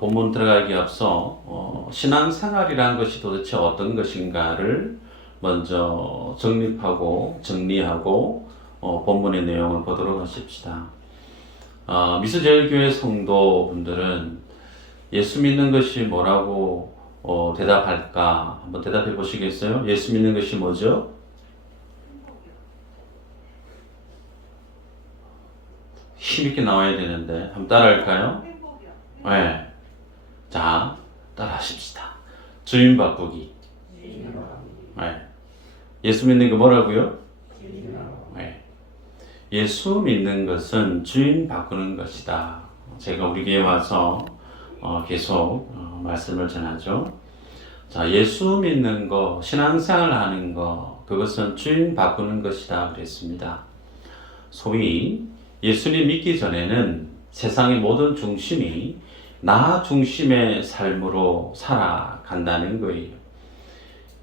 본문 들어가기 앞서 신앙생활이라는 것이 도대체 어떤 것인가를 먼저 정리하고 본문의 내용을 보도록 하십시다. 미스제일교회 성도분들은 예수 믿는 것이 뭐라고 대답할까? 한번 대답해 보시겠어요? 예수 믿는 것이 뭐죠? 힘있게 나와야 되는데 한번 따라할까요? 네. 자, 따라하십시다. 주인 바꾸기. 네. 예수 믿는 게 뭐라고요? 네. 예수 믿는 것은 주인 바꾸는 것이다. 제가 우리 교회에 와서 계속 말씀을 전하죠. 자, 예수 믿는 거, 신앙생활 하는 거, 그것은 주인 바꾸는 것이다 그랬습니다. 소위 예수님 믿기 전에는 세상의 모든 중심이 나 중심의 삶으로 살아간다는 거예요.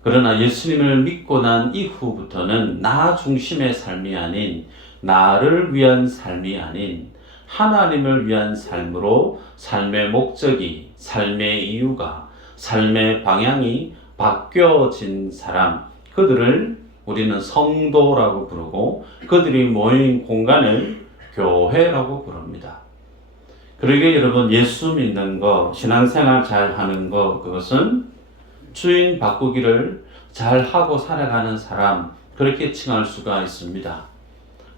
그러나 예수님을 믿고 난 이후부터는 나 중심의 삶이 아닌, 나를 위한 삶이 아닌 하나님을 위한 삶으로 삶의 목적이, 삶의 이유가, 삶의 방향이 바뀌어진 사람, 그들을 우리는 성도라고 부르고 그들이 모인 공간을 교회라고 부릅니다. 그러게 여러분, 예수 믿는 거, 신앙생활 잘 하는 거, 그것은 주인 바꾸기를 잘 하고 살아가는 사람, 그렇게 칭할 수가 있습니다.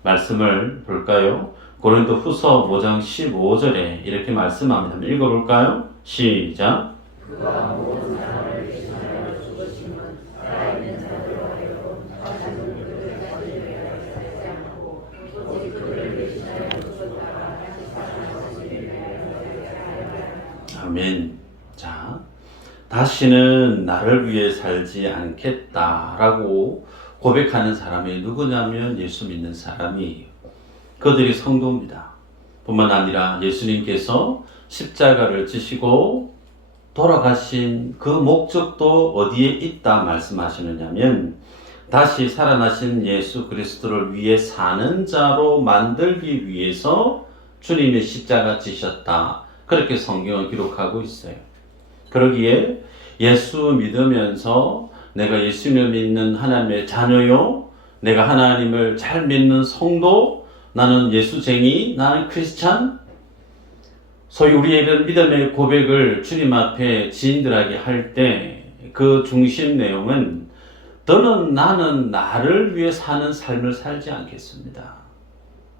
말씀을 볼까요? 고린도 후서 5장 15절에 이렇게 말씀합니다. 한번 읽어볼까요? 시작. 그가 모든 사람을 위하여 죽으심은 살아있는 자들로 하여금 하나님 그들을 가지게 하지 않고 오직 그들을 위하여 죽었다가 다시 살아나시기를 위하여. 아멘. 자, 다시는 나를 위해 살지 않겠다라고 고백하는 사람이 누구냐면 예수 믿는 사람이에요. 그들이 성도입니다. 뿐만 아니라 예수님께서 십자가를 지시고 돌아가신 그 목적도 어디에 있다 말씀하시느냐면 다시 살아나신 예수 그리스도를 위해 사는 자로 만들기 위해서 주님의 십자가 지셨다. 그렇게 성경을 기록하고 있어요. 그러기에 예수 믿으면서 내가 예수님을 믿는 하나님의 자녀요, 내가 하나님을 잘 믿는 성도, 나는 예수쟁이, 나는 크리스찬, 소위 우리의 이런 믿음의 고백을 주님 앞에 지인들에게 할 때 그 중심 내용은 너는 나는 나를 위해 사는 삶을 살지 않겠습니다.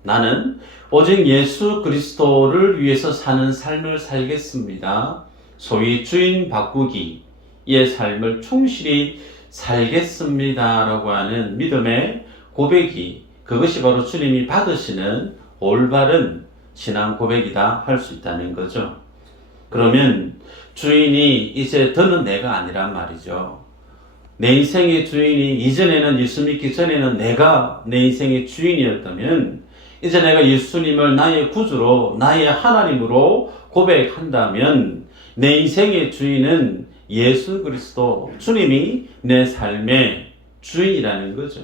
나는 오직 예수 그리스도를 위해서 사는 삶을 살겠습니다. 소위 주인 바꾸기의 삶을 충실히 살겠습니다라고 하는 믿음의 고백이, 그것이 바로 주님이 받으시는 올바른 신앙 고백이다 할 수 있다는 거죠. 그러면 주인이 이제 더는 내가 아니란 말이죠. 내 인생의 주인이 이전에는 예수 믿기 전에는 내가 내 인생의 주인이었다면 이제 내가 예수님을 나의 구주로, 나의 하나님으로 고백한다면 내 인생의 주인은 예수 그리스도, 주님이 내 삶의 주인이라는 거죠.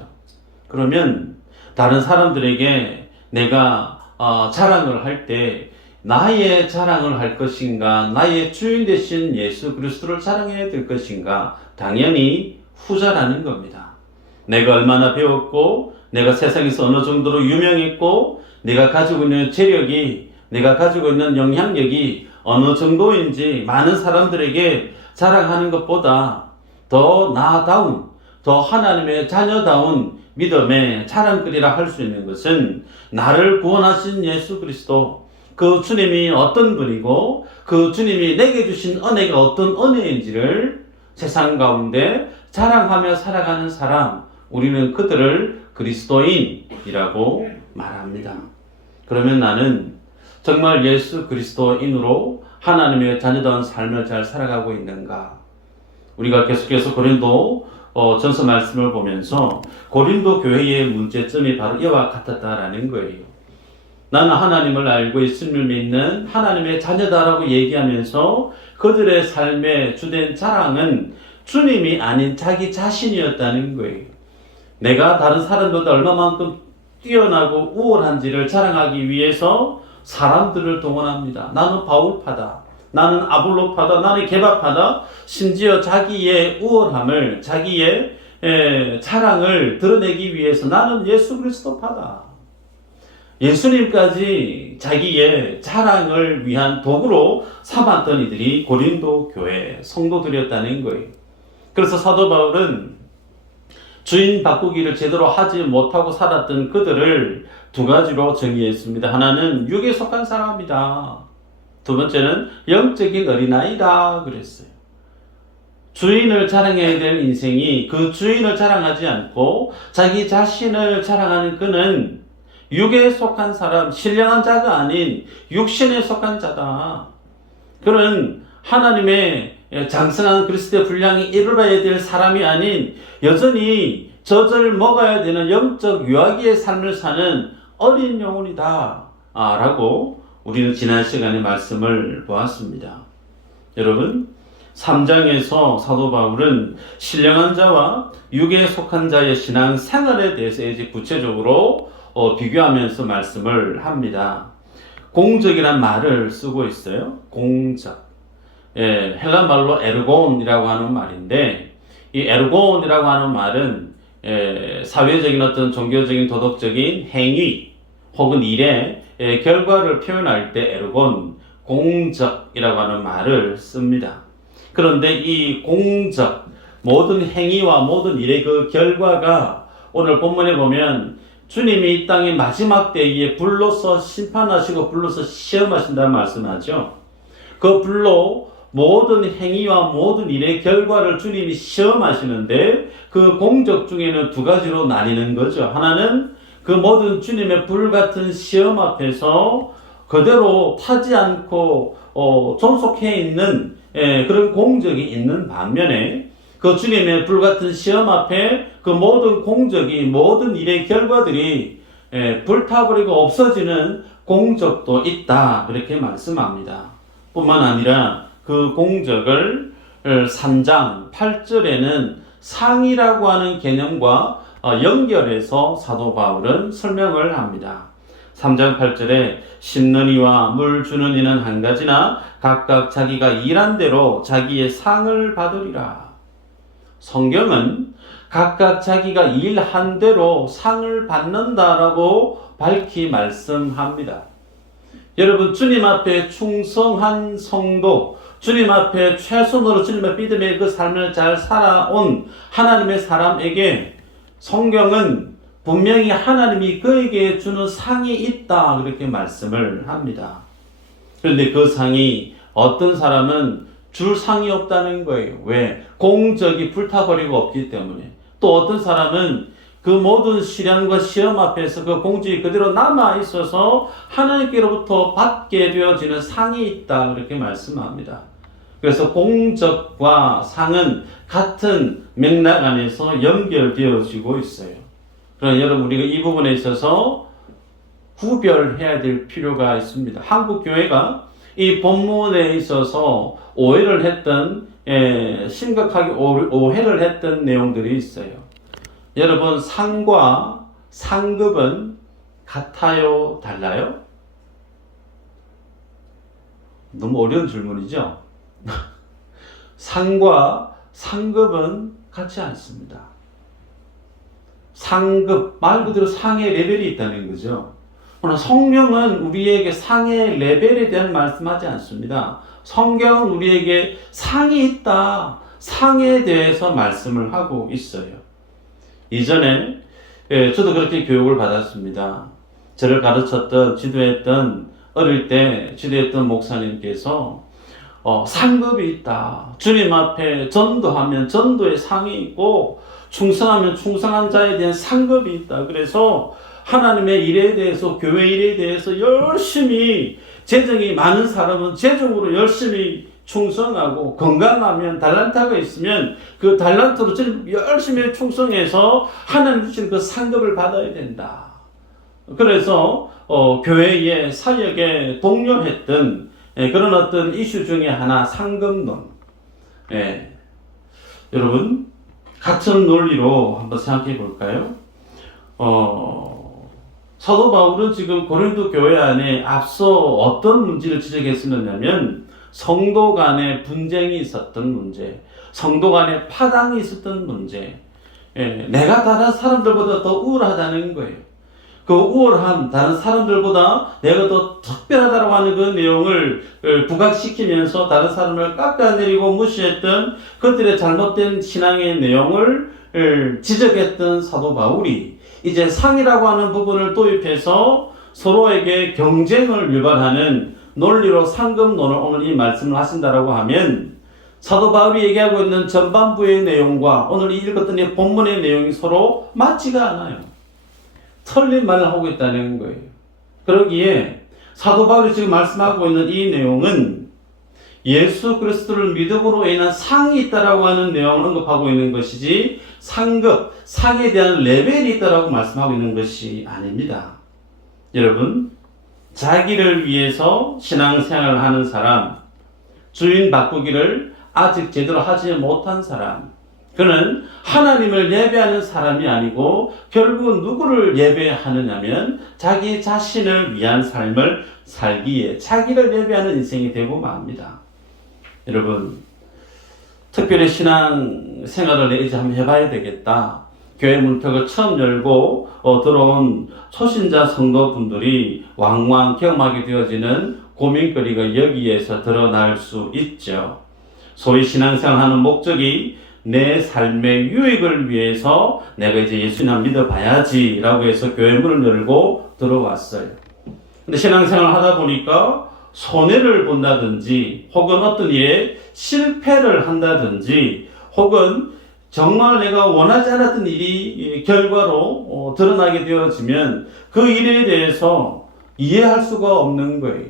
그러면 다른 사람들에게 내가 자랑을 할 때 나의 자랑을 할 것인가, 나의 주인 되신 예수 그리스도를 자랑해야 될 것인가? 당연히 후자라는 겁니다. 내가 얼마나 배웠고, 내가 세상에서 어느 정도로 유명했고, 내가 가지고 있는 재력이, 내가 가지고 있는 영향력이 어느 정도인지 많은 사람들에게 자랑하는 것보다 더 나아다운, 더 하나님의 자녀다운 믿음의 자랑거리라 할 수 있는 것은 나를 구원하신 예수 그리스도, 그 주님이 어떤 분이고 그 주님이 내게 주신 은혜가 어떤 은혜인지를 세상 가운데 자랑하며 살아가는 사람, 우리는 그들을 그리스도인이라고 말합니다. 그러면 나는 정말 예수 그리스도인으로 하나님의 자녀다운 삶을 잘 살아가고 있는가? 우리가 계속해서 고린도 전서 말씀을 보면서 고린도 교회의 문제점이 바로 이와 같았다라는 거예요. 나는 하나님을 알고 예수님을 믿는 하나님의 자녀다라고 얘기하면서 그들의 삶의 주된 자랑은 주님이 아닌 자기 자신이었다는 거예요. 내가 다른 사람보다 얼마만큼 뛰어나고 우월한지를 자랑하기 위해서 사람들을 동원합니다. 나는 바울파다. 나는 아볼로파다, 나는 개바파다, 심지어 자기의 우월함을, 자기의 자랑을 드러내기 위해서 나는 예수 그리스도파다. 예수님까지 자기의 자랑을 위한 도구로 삼았던 이들이 고린도 교회 성도들이었다는 거예요. 그래서 사도 바울은 주인 바꾸기를 제대로 하지 못하고 살았던 그들을 두 가지로 정의했습니다. 하나는 육에 속한 사람이다. 두 번째는 영적인 어린아이다 그랬어요. 주인을 자랑해야 될 인생이 그 주인을 자랑하지 않고 자기 자신을 자랑하는 그는 육에 속한 사람, 신령한 자가 아닌 육신에 속한 자다. 그는 하나님의 장성한 그리스도의 분량이 이루어야 될 사람이 아닌 여전히 젖을 먹어야 되는 영적 유아기의 삶을 사는 어린 영혼이다 라고 우리는 지난 시간에 말씀을 보았습니다. 여러분, 3장에서 사도 바울은 신령한 자와 육에 속한 자의 신앙 생활에 대해서 이제 구체적으로 비교하면서 말씀을 합니다. 공적이란 말을 쓰고 있어요. 공적. 헬라 말로 에르곤이라고 하는 말인데, 이 에르곤이라고 하는 말은 사회적인 어떤 종교적인 도덕적인 행위 혹은 일의 결과를 표현할 때 에르곤, 공적이라고 하는 말을 씁니다. 그런데 이 공적, 모든 행위와 모든 일의 그 결과가 오늘 본문에 보면 주님이 이 땅의 마지막 때에 불로서 심판하시고 불로서 시험하신다는 말씀하죠. 그 불로 모든 행위와 모든 일의 결과를 주님이 시험하시는데 그 공적 중에는 두 가지로 나뉘는 거죠. 하나는 그 모든 주님의 불 같은 시험 앞에서 그대로 타지 않고 존속해 있는 그런 공적이 있는 반면에 그 주님의 불같은 시험 앞에 그 모든 공적이 모든 일의 결과들이 불타버리고 없어지는 공적도 있다 그렇게 말씀합니다. 뿐만 아니라 그 공적을 3장 8절에는 상이라고 하는 개념과 연결해서 사도 바울은 설명을 합니다. 3장 8절에 심는 이와 물 주는 이는 한 가지나 각각 자기가 일한 대로 자기의 상을 받으리라. 성경은 각각 자기가 일한 대로 상을 받는다라고 밝히 말씀합니다. 여러분, 주님 앞에 충성한 성도, 주님 앞에 최선으로 주님의 믿음의 그 삶을 잘 살아온 하나님의 사람에게 성경은 분명히 하나님이 그에게 주는 상이 있다 그렇게 말씀을 합니다. 그런데 그 상이 어떤 사람은 줄 상이 없다는 거예요. 왜? 공적이 불타버리고 없기 때문에. 또 어떤 사람은 그 모든 시련과 시험 앞에서 그 공적이 그대로 남아 있어서 하나님께로부터 받게 되어지는 상이 있다 그렇게 말씀합니다. 그래서 공적과 상은 같은 맥락 안에서 연결되어지고 있어요. 그러나 여러분, 우리가 이 부분에 있어서 구별해야 될 필요가 있습니다. 한국 교회가 이 본문에 있어서 오해를 했던, 심각하게 오해를 했던 내용들이 있어요. 여러분, 상과 상급은 같아요? 달라요? 너무 어려운 질문이죠? 상과 상급은 같지 않습니다. 상급, 말 그대로 상의 레벨이 있다는 거죠. 그러나 성경은 우리에게 상의 레벨에 대한 말씀하지 않습니다. 성경은 우리에게 상이 있다, 상에 대해서 말씀을 하고 있어요. 이전에 저도 그렇게 교육을 받았습니다. 저를 가르쳤던, 지도했던, 어릴 때 지도했던 목사님께서 상급이 있다. 주님 앞에 전도하면 전도의 상이 있고 충성하면 충성한 자에 대한 상급이 있다. 그래서 하나님의 일에 대해서, 교회 일에 대해서 열심히, 재정이 많은 사람은 재정으로 열심히 충성하고, 건강하면 달란트가 있으면 그 달란트로 열심히 충성해서 하나님 주신 그 상급을 받아야 된다. 그래서 교회의 사역에 독려했던 그런 어떤 이슈 중에 하나, 상급론. 여러분, 같은 논리로 한번 생각해 볼까요? 사도 바울은 지금 고린도 교회 안에 앞서 어떤 문제를 지적했었냐면 성도 간에 분쟁이 있었던 문제, 성도 간에 파당이 있었던 문제, 내가 다른 사람들보다 더 우월하다는 거예요. 그 우월함, 다른 사람들보다 내가 더 특별하다고 하는 그 내용을 부각시키면서 다른 사람을 깎아내리고 무시했던 그들의 잘못된 신앙의 내용을 지적했던 사도 바울이 이제 상이라고 하는 부분을 도입해서 서로에게 경쟁을 유발하는 논리로 상급론을 오늘 이 말씀을 하신다라고 하면 사도 바울이 얘기하고 있는 전반부의 내용과 오늘 읽었던 이 본문의 내용이 서로 맞지가 않아요. 틀린 말을 하고 있다는 거예요. 그러기에 사도 바울이 지금 말씀하고 있는 이 내용은 예수 그리스도를 믿음으로 인한 상이 있다라고 하는 내용을 언급하고 있는 것이지 상급, 상에 대한 레벨이 있다라고 말씀하고 있는 것이 아닙니다. 여러분, 자기를 위해서 신앙생활을 하는 사람, 주인 바꾸기를 아직 제대로 하지 못한 사람, 그는 하나님을 예배하는 사람이 아니고 결국은 누구를 예배하느냐면 자기 자신을 위한 삶을 살기에 자기를 예배하는 인생이 되고 맙니다. 여러분, 특별히 신앙생활을 이제 한번 해봐야 되겠다. 교회 문턱을 처음 열고 들어온 초신자 성도분들이 왕왕 경험하게 되어지는 고민거리가 여기에서 드러날 수 있죠. 소위 신앙생활하는 목적이 내 삶의 유익을 위해서 내가 이제 예수님 믿어봐야지 라고 해서 교회 문을 열고 들어왔어요. 근데 신앙생활을 하다 보니까 손해를 본다든지 혹은 어떤 일에 실패를 한다든지 혹은 정말 내가 원하지 않았던 일이 결과로 드러나게 되어지면 그 일에 대해서 이해할 수가 없는 거예요.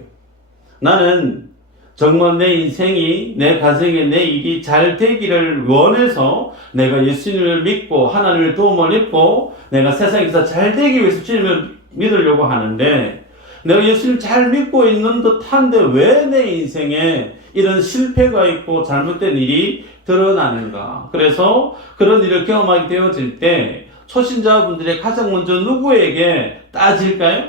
나는 정말 내 인생이, 내 가정에 내 일이 잘 되기를 원해서 내가 예수님을 믿고 하나님의 도움을 입고 내가 세상에서 잘 되기 위해서 주님을 믿으려고 하는데 내가 예수님을 잘 믿고 있는 듯한데 왜 내 인생에 이런 실패가 있고 잘못된 일이 드러나는가. 그래서 그런 일을 경험하게 되어질 때 초신자분들의 가장 먼저 누구에게 따질까요?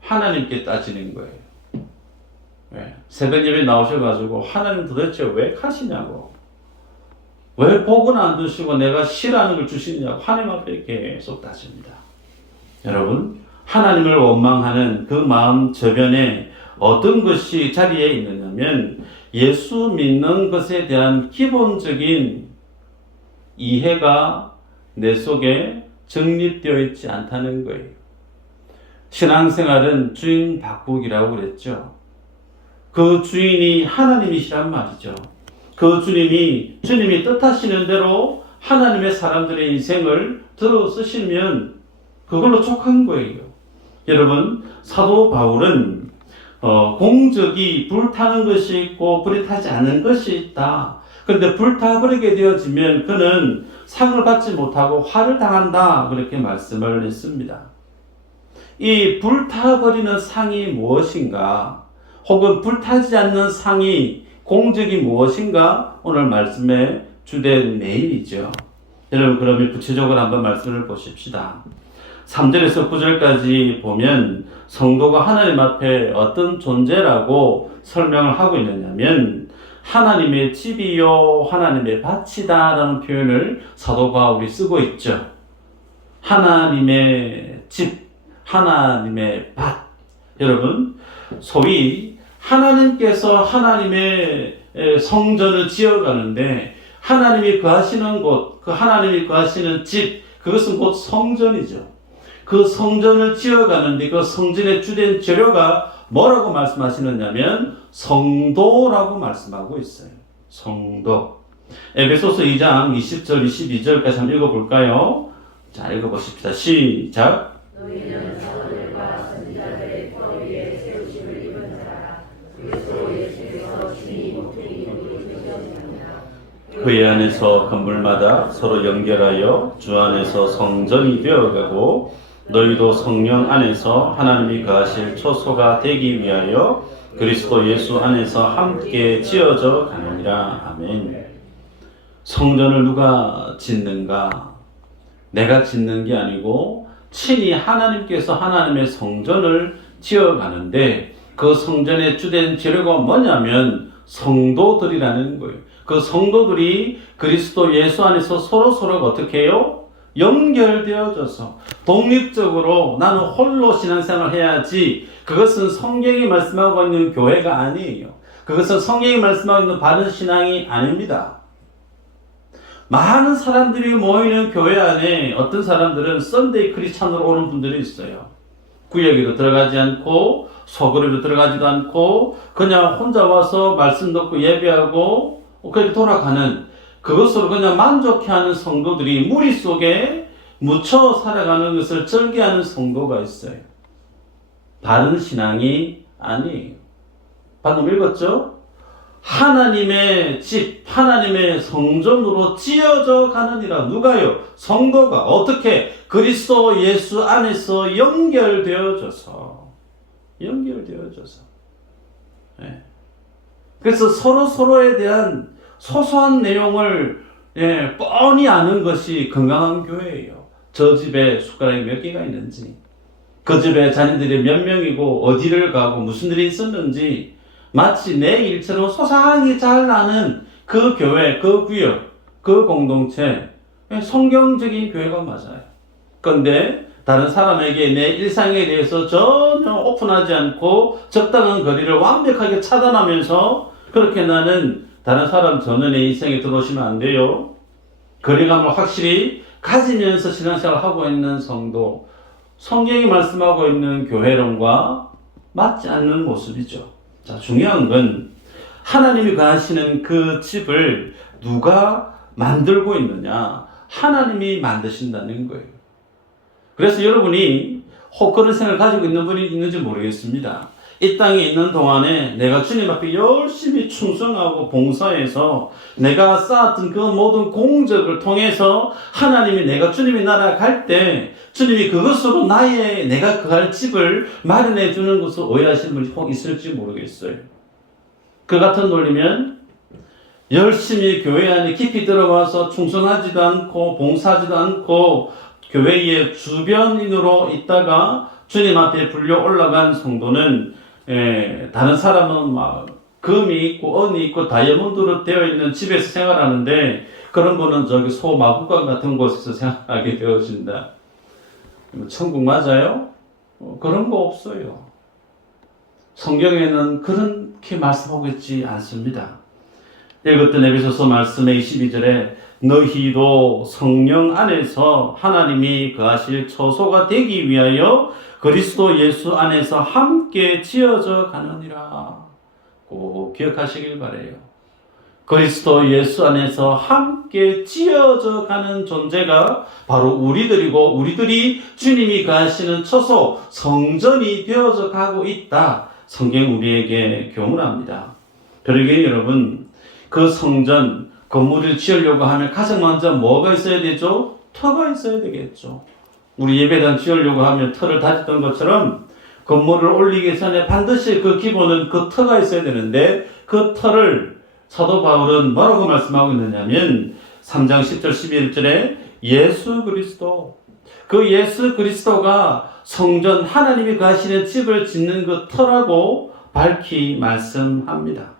하나님께 따지는 거예요. 새벽 예배 나오셔가지고 하나님 도대체 왜 가시냐고, 왜 복은 안 주시고 내가 싫어하는 걸 주시냐고 하나님 앞에 계속 따집니다. 여러분, 하나님을 원망하는 그 마음 저변에 어떤 것이 자리에 있느냐면 예수 믿는 것에 대한 기본적인 이해가 내 속에 정립되어 있지 않다는 거예요. 신앙생활은 주인 바꾸기라고 그랬죠. 그 주인이 하나님이시란 말이죠. 그 주님이 뜻하시는 대로 하나님의 사람들의 인생을 들어 쓰시면 그걸로 족한 거예요. 여러분, 사도 바울은 공적이 불타는 것이 있고 불이 타지 않는 것이 있다. 그런데 불타버리게 되어지면 그는 상을 받지 못하고 화를 당한다. 그렇게 말씀을 했습니다. 이 불타버리는 상이 무엇인가? 혹은 불타지 않는 상이 공적이 무엇인가? 오늘 말씀의 주된 메인이죠. 여러분, 그러면 구체적으로 한번 말씀을 보십시다. 3절에서 9절까지 보면 성도가 하나님 앞에 어떤 존재라고 설명을 하고 있느냐면 하나님의 집이요 하나님의 밭이다 라는 표현을 사도 바울이 쓰고 있죠. 하나님의 집, 하나님의 밭. 여러분, 소위 하나님께서 하나님의 성전을 지어가는데 하나님이 거하시는 곳, 그 하나님이 거하시는 집, 그것은 곧 성전이죠. 그 성전을 지어가는데 그 성전의 주된 재료가 뭐라고 말씀하시느냐면 성도라고 말씀하고 있어요. 성도. 에베소서 2장 20절 22절까지 한번 읽어볼까요? 자, 읽어보십시다. 시작. 너희는 사도들과 선지자들의 터 위에 세우심을 입은 자라. 그리스도 예수께서 주님 목적이 우리 되셨느니라. 그의 안에서 건물마다 서로 연결하여 주 안에서 성전이 되어가고 너희도 성령 안에서 하나님이 거하실 초소가 되기 위하여 그리스도 예수 안에서 함께 지어져 가느니라. 아멘. 성전을 누가 짓는가? 내가 짓는 게 아니고 친히 하나님께서 하나님의 성전을 지어가는데 그 성전의 주된 재료가 뭐냐면 성도들이라는 거예요. 그 성도들이 그리스도 예수 안에서 서로가 어떻게 해요? 연결되어져서 독립적으로 나는 홀로 신앙생활을 해야지, 그것은 성경이 말씀하고 있는 교회가 아니에요. 그것은 성경이 말씀하고 있는 바른 신앙이 아닙니다. 많은 사람들이 모이는 교회 안에 어떤 사람들은 썬데이 크리스찬으로 오는 분들이 있어요. 구역에도 들어가지 않고 소그룹에도 들어가지도 않고 그냥 혼자 와서 말씀 듣고 예배하고 그렇게 돌아가는, 그것으로 그냥 만족해하는 성도들이 무리 속에 묻혀 살아가는 것을 즐겨하는 성도가 있어요. 바른 신앙이 아니에요. 방금 읽었죠? 하나님의 집, 하나님의 성전으로 지어져 가느니라. 누가요? 성도가. 어떻게? 그리스도 예수 안에서 연결되어져서. 네. 그래서 서로에 대한 소소한 내용을 뻔히 아는 것이 건강한 교회예요. 저 집에 숟가락이 몇 개가 있는지, 그 집에 자녀들이 몇 명이고 어디를 가고 무슨 일이 있었는지 마치 내 일처럼 소상하게 잘 아는 그 교회, 그 구역, 그 공동체, 성경적인 교회가 맞아요. 그런데 다른 사람에게 내 일상에 대해서 전혀 오픈하지 않고 적당한 거리를 완벽하게 차단하면서 그렇게 나는 다른 사람 전혀 내 인생에 들어오시면 안 돼요. 거리감을 확실히 가지면서 신앙생활을 하고 있는 성도, 성경이 말씀하고 있는 교회론과 맞지 않는 모습이죠. 자, 중요한 건 하나님이 거하시는 그 집을 누가 만들고 있느냐? 하나님이 만드신다는 거예요. 그래서 여러분이 혹 그런 생각을 가지고 있는 분이 있는지 모르겠습니다. 이 땅에 있는 동안에 내가 주님 앞에 열심히 충성하고 봉사해서 내가 쌓았던 그 모든 공적을 통해서 하나님이 내가 주님의 나라 갈 때 주님이 그것으로 내가 거할 집을 마련해 주는 것을 오해하시는 분이 혹 있을지 모르겠어요. 그 같은 논리면 열심히 교회 안에 깊이 들어와서 충성하지도 않고 봉사하지도 않고 교회의 주변인으로 있다가 주님 앞에 불려 올라간 성도는 다른 사람은 막 금이 있고 은이 있고 다이아몬드로 되어 있는 집에서 생활하는데 그런 분은 저기 소마구간 같은 곳에서 생활하게 되어진다. 천국 맞아요? 그런 거 없어요. 성경에는 그렇게 말씀하고 있지 않습니다. 읽었던 에베소서 말씀의 22절에 너희도 성령 안에서 하나님이 거하실 처소가 되기 위하여 그리스도 예수 안에서 함께 지어져 가느니라. 꼭 기억하시길 바라요. 그리스도 예수 안에서 함께 지어져 가는 존재가 바로 우리들이고 우리들이 주님이 거하시는 처소 성전이 되어져 가고 있다. 성경 우리에게 교훈합니다. 그러기에 여러분, 그 성전 건물을 지으려고 하면 가장 먼저 뭐가 있어야 되죠? 터가 있어야 되겠죠. 우리 예배당 지으려고 하면 터를 다졌던 것처럼 건물을 올리기 전에 반드시 그 기본은 그 터가 있어야 되는데 그 터를 사도 바울은 뭐라고 말씀하고 있느냐면 3장 10절 11절에 예수 그리스도, 그 예수 그리스도가 성전 하나님이 거하시는 집을 짓는 그 터라고 밝히 말씀합니다.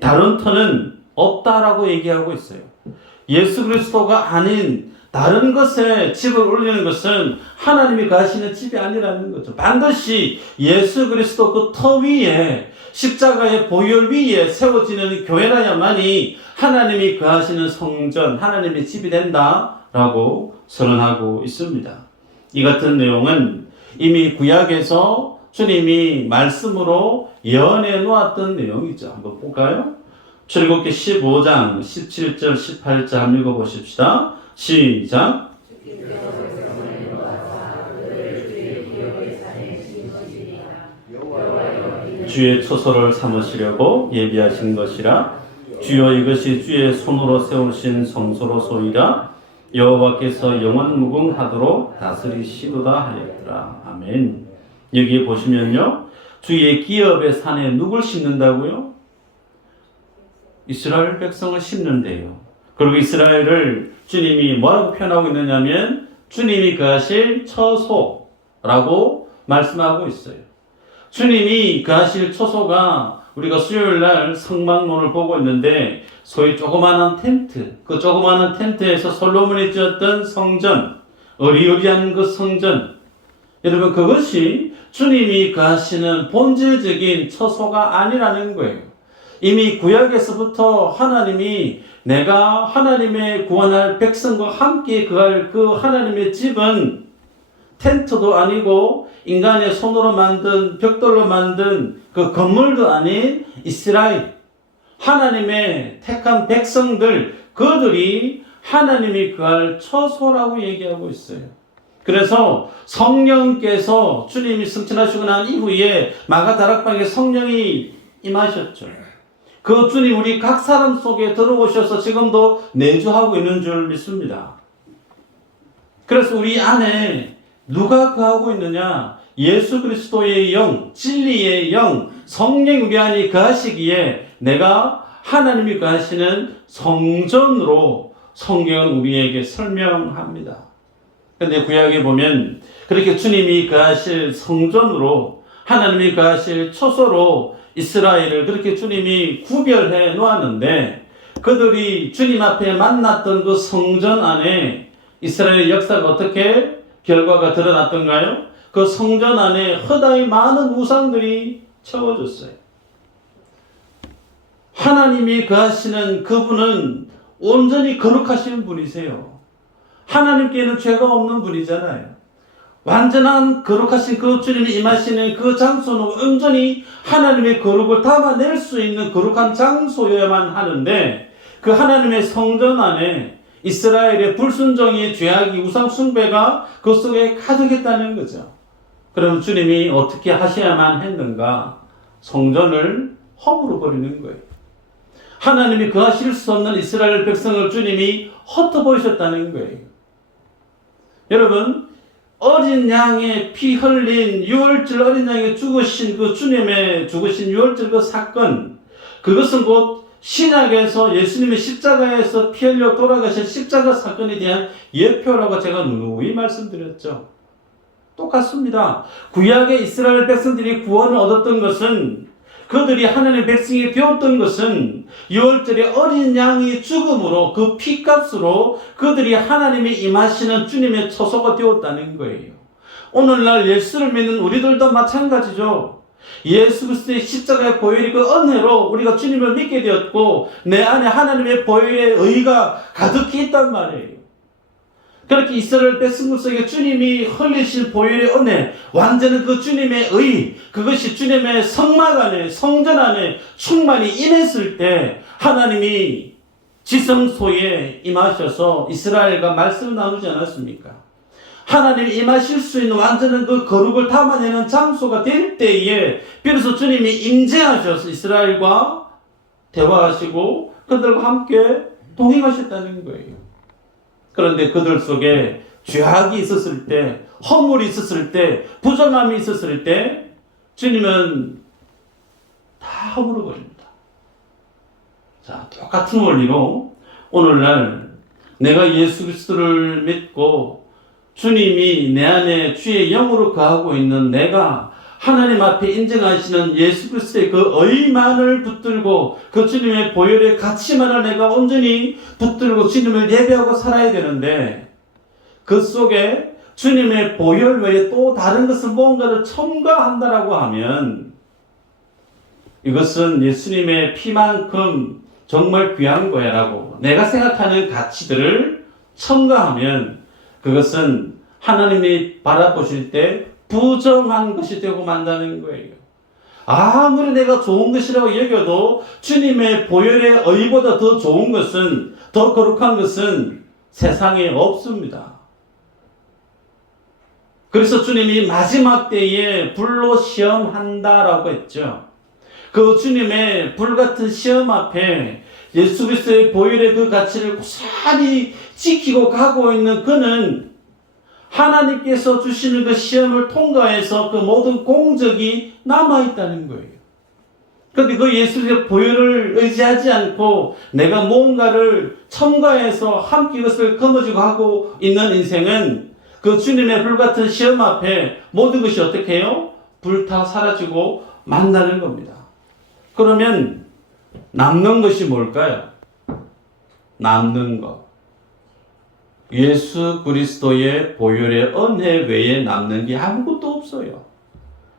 다른 터는 없다라고 얘기하고 있어요. 예수 그리스도가 아닌 다른 것에 집을 올리는 것은 하나님이 거하시는 집이 아니라는 거죠. 반드시 예수 그리스도 그 터 위에 십자가의 보혈 위에 세워지는 교회라야만이 하나님이 거하시는 성전, 하나님의 집이 된다라고 선언하고 있습니다. 이 같은 내용은 이미 구약에서 주님이 말씀으로 예언해 놓았던 내용이죠. 한번 볼까요? 출애굽기 15장 17절 18절 한번 읽어보십시다. 시작. 주의 처소를 삼으시려고 예비하신 것이라. 주여 이것이 주의 손으로 세우신 성소로소이라. 여호와께서 영원 무궁하도록 다스리시도다 하였더라. 아멘. 여기 보시면요, 주의 기업의 산에 누굴 심는다고요? 이스라엘 백성을 심는데요. 그리고 이스라엘을 주님이 뭐라고 표현하고 있느냐면 주님이 거하실 처소라고 말씀하고 있어요. 주님이 거하실 초소가 우리가 수요일 날 성막론을 보고 있는데 소위 조그마한 텐트, 그 조그마한 텐트에서 솔로몬이 지었던 성전, 어리어리한 그 성전, 여러분 그것이 주님이 거하시는 본질적인 처소가 아니라는 거예요. 이미 구약에서부터 하나님이 내가 하나님의 구원할 백성과 함께 거할 그 하나님의 집은 텐트도 아니고 인간의 손으로 만든 벽돌로 만든 그 건물도 아닌 이스라엘 하나님의 택한 백성들 그들이 하나님이 거할 처소라고 얘기하고 있어요. 그래서 성령께서 주님이 승천하시고 난 이후에 마가다락방에 성령이 임하셨죠. 그 주님 우리 각 사람 속에 들어오셔서 지금도 내주하고 있는 줄 믿습니다. 그래서 우리 안에 누가 거하고 있느냐? 예수 그리스도의 영, 진리의 영, 성령 우리 안에 거하시기에 내가 하나님이 거하시는 성전으로 성경은 우리에게 설명합니다. 그런데 구약에 보면 그렇게 주님이 거하실 성전으로 하나님이 거하실 초소로 이스라엘을 그렇게 주님이 구별해 놓았는데 그들이 주님 앞에 만났던 그 성전 안에 이스라엘의 역사가 어떻게 결과가 드러났던가요? 그 성전 안에 허다히 많은 우상들이 채워졌어요. 하나님이 거하시는 그분은 온전히 거룩하신 분이세요. 하나님께는 죄가 없는 분이잖아요. 완전한 거룩하신 그 주님이 임하시는 그 장소는 온전히 하나님의 거룩을 담아낼 수 있는 거룩한 장소여야만 하는데 그 하나님의 성전 안에 이스라엘의 불순종의 죄악이 우상 숭배가 그 속에 가득했다는 거죠. 그럼 주님이 어떻게 하셔야만 했는가? 성전을 허물어 버리는 거예요. 하나님이 거하실 수 없는 이스라엘 백성을 주님이 흩어버리셨다는 거예요. 여러분 어린 양의 피 흘린 유월절 어린 양이 죽으신 그 주님의 죽으신 유월절 그 사건 그것은 곧 신약에서 예수님의 십자가에서 피 흘려 돌아가신 십자가 사건에 대한 예표라고 제가 누누이 말씀드렸죠. 똑같습니다. 구약의 이스라엘 백성들이 구원을 얻었던 것은 그들이 하나님의 백성이 되었던 것은 유월절에 어린 양이 죽음으로 그 피값으로 그들이 하나님이 임하시는 주님의 처소가 되었다는 거예요. 오늘날 예수를 믿는 우리들도 마찬가지죠. 예수 그리스도의 십자가의 보혈이 그 은혜로 우리가 주님을 믿게 되었고 내 안에 하나님의 보혈의 의가 가득히 있단 말이에요. 그렇게 이스라엘 백성들 속에 주님이 흘리신 보혈의 은혜, 완전한 그 주님의 의, 그것이 주님의 성막 안에, 성전 안에 충만히 임했을 때 하나님이 지성소에 임하셔서 이스라엘과 말씀을 나누지 않았습니까? 하나님이 임하실 수 있는 완전한 그 거룩을 담아내는 장소가 될 때에 비로소 주님이 임재하셔서 이스라엘과 대화하시고 그들과 함께 동행하셨다는 거예요. 그런데 그들 속에 죄악이 있었을 때, 허물이 있었을 때, 부정함이 있었을 때 주님은 다 허물어 버립니다. 자, 똑같은 원리로 오늘날 내가 예수 그리스도를 믿고 주님이 내 안에 주의 영으로 거하고 있는 내가 하나님 앞에 인정하시는 예수 그리스도의 그 의만을 붙들고 그 주님의 보혈의 가치만을 내가 온전히 붙들고 주님을 예배하고 살아야 되는데 그 속에 주님의 보혈 외에 또 다른 것을 무언가를 첨가한다라고 하면 이것은 예수님의 피만큼 정말 귀한 거야라고 내가 생각하는 가치들을 첨가하면 그것은 하나님이 바라보실 때 부정한 것이 되고 만다는 거예요. 아무리 내가 좋은 것이라고 여겨도 주님의 보혈의 의보다 더 좋은 것은, 더 거룩한 것은 세상에 없습니다. 그래서 주님이 마지막 때에 불로 시험한다라고 했죠. 그 주님의 불같은 시험 앞에 예수 그리스도의 보혈의 그 가치를 고스란히 지키고 가고 있는 그는 하나님께서 주시는 그 시험을 통과해서 그 모든 공적이 남아있다는 거예요. 그런데 그 예수의 보혈을 의지하지 않고 내가 무언가를 첨가해서 함께 그것을 거머쥐고 하고 있는 인생은 그 주님의 불같은 시험 앞에 모든 것이 어떻게 해요? 불타 사라지고 만다는 겁니다. 그러면 남는 것이 뭘까요? 남는 것. 예수 그리스도의 보혈의 은혜 외에 남는 게 아무것도 없어요.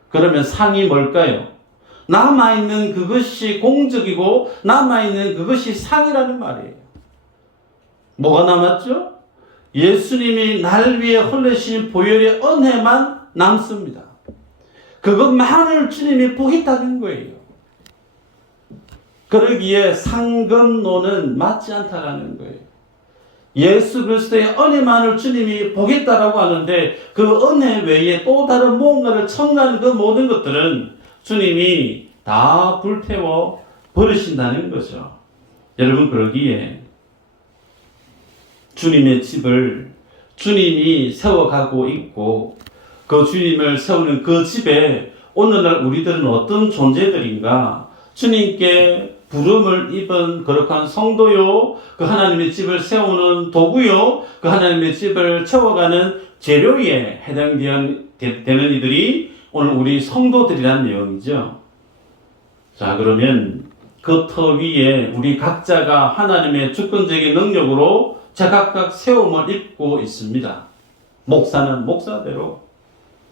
그러면 상이 뭘까요? 남아있는 그것이 공적이고 남아있는 그것이 상이라는 말이에요. 뭐가 남았죠? 예수님이 날 위해 흘리신 보혈의 은혜만 남습니다. 그것만을 주님이 보겠다는 거예요. 그러기에 상금론은 맞지 않다라는 거예요. 예수 그리스도의 은혜만을 주님이 보겠다라고 하는데 그 은혜 외에 또 다른 무언가를 첨가하는 그 모든 것들은 주님이 다 불태워 버리신다는 거죠. 여러분, 그러기에 주님의 집을 주님이 세워가고 있고 그 주님을 세우는 그 집에 오늘날 우리들은 어떤 존재들인가? 주님께 부름을 입은 거룩한 성도요, 그 하나님의 집을 세우는 도구요, 그 하나님의 집을 채워가는 재료에 해당되는 이들이 오늘 우리 성도들이라는 내용이죠. 자, 그러면 그 터 위에 우리 각자가 하나님의 주권적인 능력으로 제각각 세움을 입고 있습니다. 목사는 목사대로,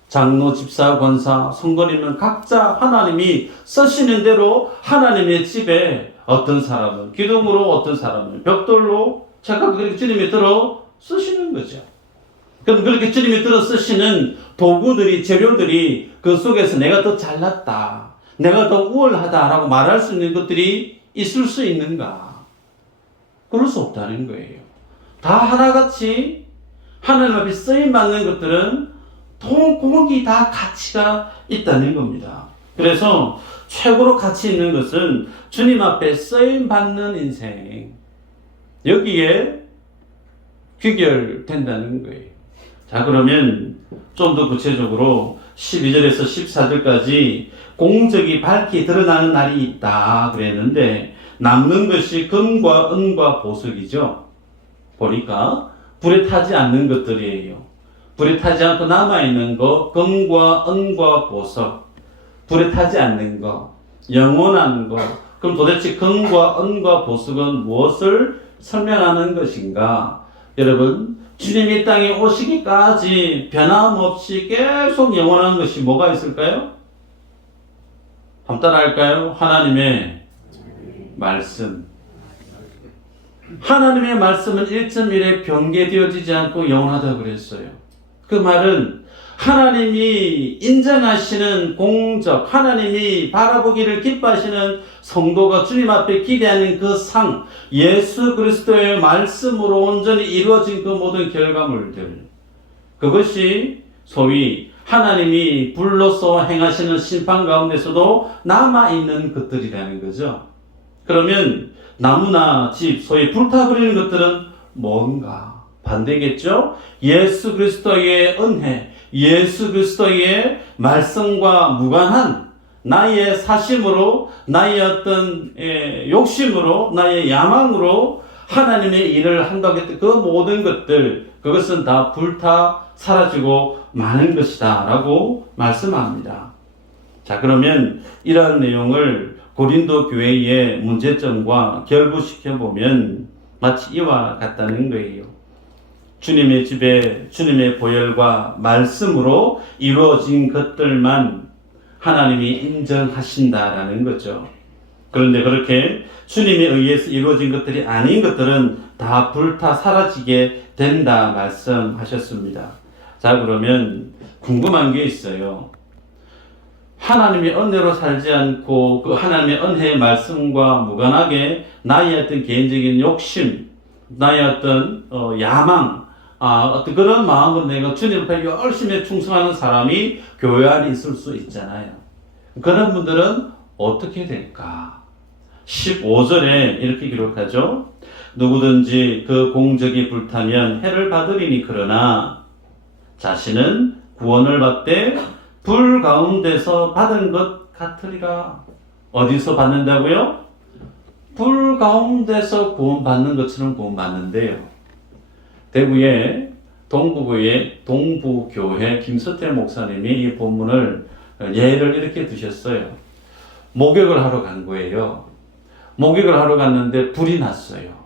장로, 집사, 권사, 성도님은 각자 하나님이 쓰시는 대로 하나님의 집에 어떤 사람은 기둥으로, 어떤 사람은 벽돌로 제가 그렇게 주님이 들어 쓰시는 거죠. 그럼 그렇게 주님이 들어 쓰시는 도구들이, 재료들이 그 속에서 내가 더 잘났다, 내가 더 우월하다라고 말할 수 있는 것들이 있을 수 있는가? 그럴 수 없다는 거예요. 다 하나같이 하나님 앞에 쓰임받는 것들은 통곡이 다 가치가 있다는 겁니다. 그래서 최고로 가치 있는 것은 주님 앞에 쓰임받는 인생, 여기에 귀결된다는 거예요. 자, 그러면 좀 더 구체적으로 12절에서 14절까지 공적이 밝히 드러나는 날이 있다 그랬는데 남는 것이 금과 은과 보석이죠. 보니까 불에 타지 않는 것들이에요. 불에 타지 않고 남아있는 거, 금과 은과 보석, 불에 타지 않는 거, 영원한 거. 그럼 도대체 금과 은과 보석은 무엇을 설명하는 것인가? 여러분, 주님이 땅에 오시기까지 변함없이 계속 영원한 것이 뭐가 있을까요? 한번 따라할까요? 하나님의 말씀. 하나님의 말씀은 1.1에 변개되어지지 않고 영원하다고 그랬어요. 그 말은 하나님이 인정하시는 공적, 하나님이 바라보기를 기뻐하시는 성도가 주님 앞에 기대하는 그 상, 예수 그리스도의 말씀으로 온전히 이루어진 그 모든 결과물들, 그것이 소위 하나님이 불로서 행하시는 심판 가운데서도 남아있는 것들이라는 거죠. 그러면 나무나 집, 소위 불타버리는 것들은 뭔가? 반대겠죠? 예수 그리스도의 은혜, 예수 그리스도의 말씀과 무관한 나의 사심으로, 나의 어떤 욕심으로, 나의 야망으로 하나님의 일을 한다고 했던 그 모든 것들, 그것은 다 불타 사라지고 마는 것이다 라고 말씀합니다. 자, 그러면 이러한 내용을 고린도 교회의 문제점과 결부시켜 보면 마치 이와 같다는 거예요. 주님의 집에 주님의 보혈과 말씀으로 이루어진 것들만 하나님이 인정하신다라는 거죠. 그런데 그렇게 주님에 의해서 이루어진 것들이 아닌 것들은 다 불타 사라지게 된다 말씀하셨습니다. 자, 그러면 궁금한 게 있어요. 하나님의 은혜로 살지 않고 그 하나님의 은혜의 말씀과 무관하게 나의 어떤 개인적인 욕심, 나의 어떤 야망, 어떤 그런 마음으로 내가 주님 앞에 열심히 충성하는 사람이 교회 안에 있을 수 있잖아요. 그런 분들은 어떻게 될까? 15절에 이렇게 기록하죠. 누구든지 그 공적이 불타면 해를 받으리니 그러나 자신은 구원을 받되 불 가운데서 받은 것 같으리라. 어디서 받는다고요? 불 가운데서 구원받는 것처럼 구원받는데요. 대구의 동부교회 김서태 목사님이 이 본문을 예를 이렇게 드셨어요. 목욕을 하러 간 거예요. 목욕을 하러 갔는데 불이 났어요.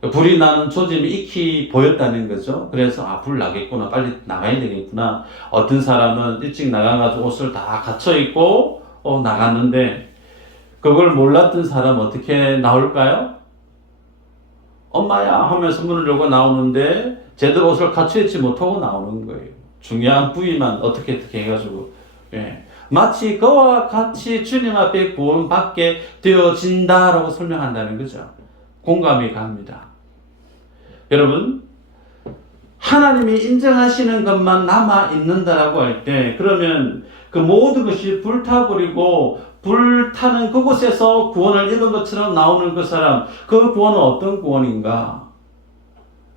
불이 나는 조짐이 익히 보였다는 거죠. 그래서 불 나겠구나, 빨리 나가야 되겠구나. 어떤 사람은 일찍 나가가지고 옷을 다 갖춰 입고 나갔는데 그걸 몰랐던 사람 어떻게 나올까요? 엄마야 하면서 문을 열고 나오는데 제대로 옷을 갖춰 입지 못하고 나오는 거예요. 중요한 부위만 어떻게 해가지고 마치 그와 같이 주님 앞에 구원받게 되어진다라고 설명한다는 거죠. 공감이 갑니다. 여러분, 하나님이 인정하시는 것만 남아 있는다라고 할 때, 그러면 그 모든 것이 불타버리고 불타는 그곳에서 구원을 잃은 것처럼 나오는 그 사람, 그 구원은 어떤 구원인가?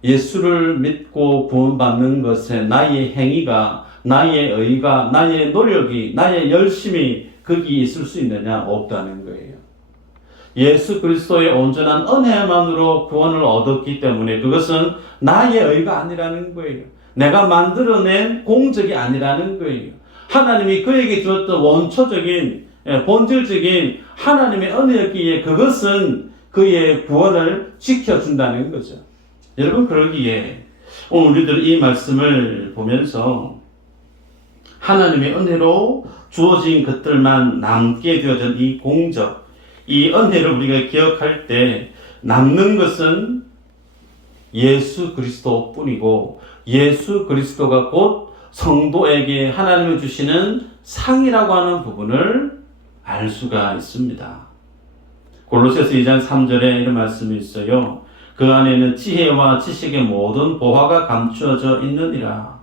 예수를 믿고 구원받는 것에 나의 행위가, 나의 의가, 나의 노력이, 나의 열심이 거기 있을 수 있느냐? 없다는 거예요. 예수 그리스도의 온전한 은혜만으로 구원을 얻었기 때문에 그것은 나의 의가 아니라는 거예요. 내가 만들어낸 공적이 아니라는 거예요. 하나님이 그에게 주었던 원초적인 본질적인 하나님의 은혜였기에 그것은 그의 구원을 지켜준다는 거죠. 여러분, 그러기에 오늘 우리들 이 말씀을 보면서 하나님의 은혜로 주어진 것들만 남게 되어진 이 공적, 이 은혜를 우리가 기억할 때 남는 것은 예수 그리스도 뿐이고 예수 그리스도가 곧 성도에게 하나님이 주시는 상이라고 하는 부분을 알 수가 있습니다. 골로새서 2장 3절에 이런 말씀이 있어요. 그 안에는 지혜와 지식의 모든 보화가 감추어져 있느니라.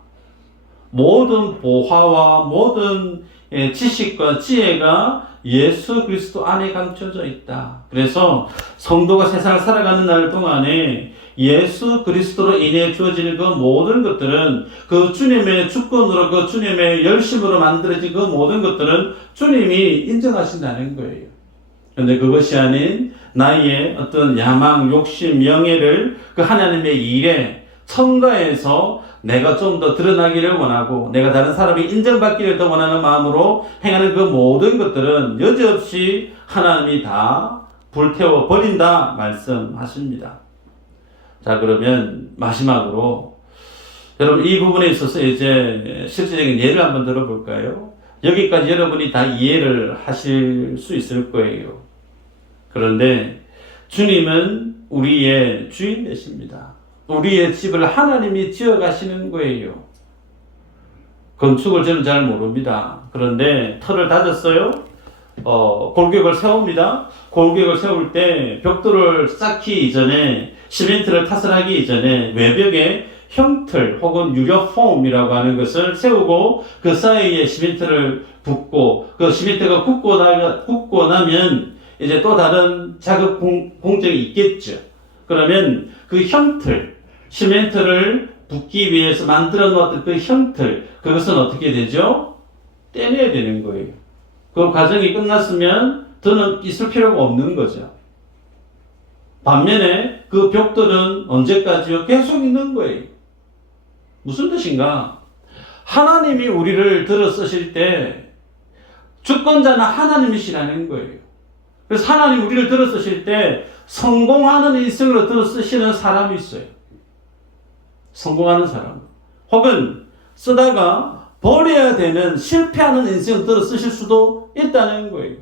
모든 보화와 모든 지식과 지혜가 예수 그리스도 안에 감춰져 있다. 그래서 성도가 세상을 살아가는 날 동안에 예수 그리스도로 인해 주어질 그 모든 것들은 그 주님의 주권으로 그 주님의 열심으로 만들어진 그 모든 것들은 주님이 인정하신다는 거예요. 그런데 그것이 아닌 나의 어떤 야망, 욕심, 명예를 그 하나님의 일에 첨가해서 내가 좀 더 드러나기를 원하고 내가 다른 사람이 인정받기를 더 원하는 마음으로 행하는 그 모든 것들은 여지없이 하나님이 다 불태워 버린다 말씀하십니다. 자, 그러면 마지막으로 여러분 이 부분에 있어서 이제 실질적인 예를 한번 들어볼까요? 여기까지 여러분이 다 이해를 하실 수 있을 거예요. 그런데 주님은 우리의 주인 되십니다. 우리의 집을 하나님이 지어 가시는 거예요. 건축을 저는 잘 모릅니다. 그런데 터를 다졌어요. 골격을 세웁니다. 골격을 세울 때 벽돌을 쌓기 이전에 시멘트를 타설하기 이전에 외벽에 형틀 혹은 유력 폼이라고 하는 것을 세우고 그 사이에 시멘트를 붓고 그 시멘트가 굳고 나면 이제 또 다른 작업 공정이 있겠죠. 그러면 그 형틀, 시멘트를 붓기 위해서 만들어 놓았던 그 형틀, 그것은 어떻게 되죠? 떼내야 되는 거예요. 그 과정이 끝났으면 더는 있을 필요가 없는 거죠. 반면에 그 벽돌은 언제까지요? 계속 있는 거예요. 무슨 뜻인가? 하나님이 우리를 들어 쓰실 때 주권자는 하나님이시라는 거예요. 그래서 하나님 우리를 들어 쓰실 때 성공하는 인생으로 들어 쓰시는 사람이 있어요. 성공하는 사람. 혹은 쓰다가 버려야 되는 실패하는 인생을 들어 쓰실 수도 있다는 거예요.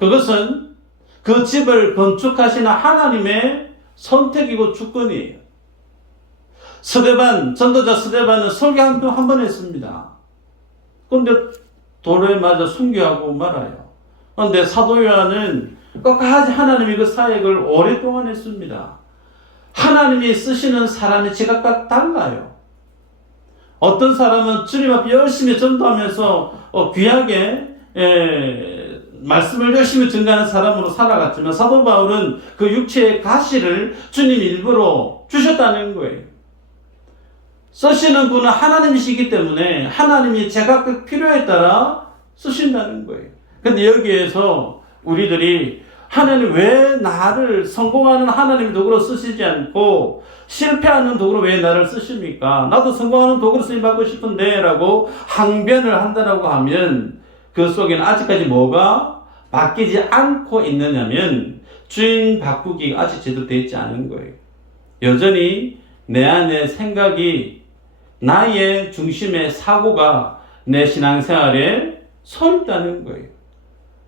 그것은 그 집을 건축하시는 하나님의 선택이고 주권이에요. 전도자 스데반은 설교 한 번 했습니다. 그런데 돌에 맞아 순교하고 말아요. 그런데 사도 요한은 끝까지 하나님이 그 사역을 오랫동안 했습니다. 하나님이 쓰시는 사람이 제각각 달라요. 어떤 사람은 주님 앞에 열심히 전도하면서 귀하게 말씀을 열심히 전가하는 사람으로 살아갔지만 사도 바울은 그 육체의 가시를 주님이 일부러 주셨다는 거예요. 쓰시는 분은 하나님이시기 때문에 하나님이 제각각 필요에 따라 쓰신다는 거예요. 근데 여기에서 우리들이 하나님 왜 나를 성공하는 하나님의 도구로 쓰시지 않고 실패하는 도구로 왜 나를 쓰십니까? 나도 성공하는 도구로 쓰임받고 싶은데 라고 항변을 한다라고 하면 그 속에는 아직까지 뭐가 바뀌지 않고 있느냐면 주인 바꾸기가 아직 제대로 되어 있지 않은 거예요. 여전히 내 안에 생각이 나의 중심의 사고가 내 신앙생활에 서 있다는 거예요.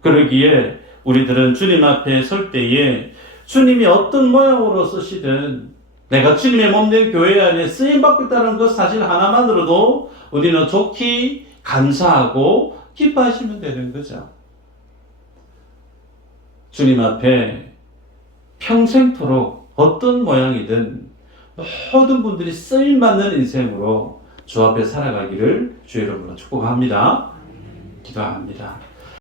그러기에 우리들은 주님 앞에 설 때에 주님이 어떤 모양으로 쓰시든 내가 주님의 몸된 교회 안에 쓰임받고 있다는 것 사실 하나만으로도 우리는 좋게 감사하고 기뻐하시면 되는 거죠. 주님 앞에 평생토록 어떤 모양이든 모든 분들이 쓰임받는 인생으로 주 앞에 살아가기를 주의 이름으로 축복합니다. 기도합니다.